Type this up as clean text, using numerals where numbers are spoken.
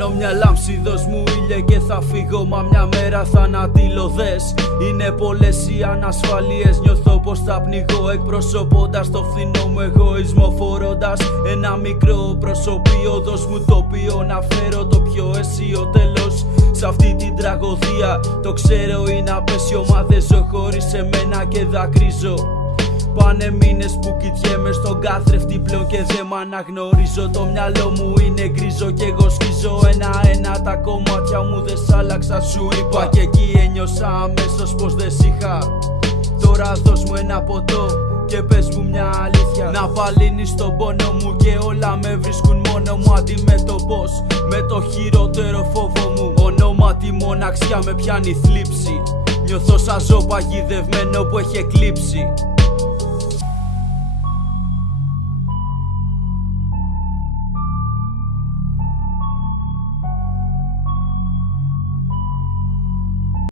Κάνω μια λάμψη, δώσ' μου ήλια και θα φύγω. Μα μια μέρα θα ανατύλωδες. Είναι πολλές οι ανασφαλίες, νιώθω πως θα πνιγώ. Εκπροσωπώντας το φθηνό μου εγωισμό, φορώντας ένα μικρό προσωπείο. Δώσ' μου το οποίο να φέρω το πιο αίσιο τέλος σ' αυτή την τραγωδία. Το ξέρω είναι απέσιο, μα δεν ζω χωρίς εμένα και δακρύζω. Πάνε μήνες που κοιτιέμαι στον καθρέφτη πλέον και δεν μ' αναγνωρίζω. Το μυαλό μου είναι γκρίζο και εγώ σκίζω ένα-ένα τα κομμάτια μου. Δεν σ' άλλαξα, σου είπα, και εκεί ένιωσα αμέσως πως δεν σ' είχα. Τώρα δώσ' μου ένα ποτό και πες μου μια αλήθεια. Να παλύνεις τον πόνο μου και όλα με βρίσκουν μόνο μου αντιμέτωπος με το χειρότερο φόβο μου. Ονόματι μοναξιά με πιάνει θλίψη. Νιώθω σαν ζώο παγιδευμένο που έχει εκλείψει.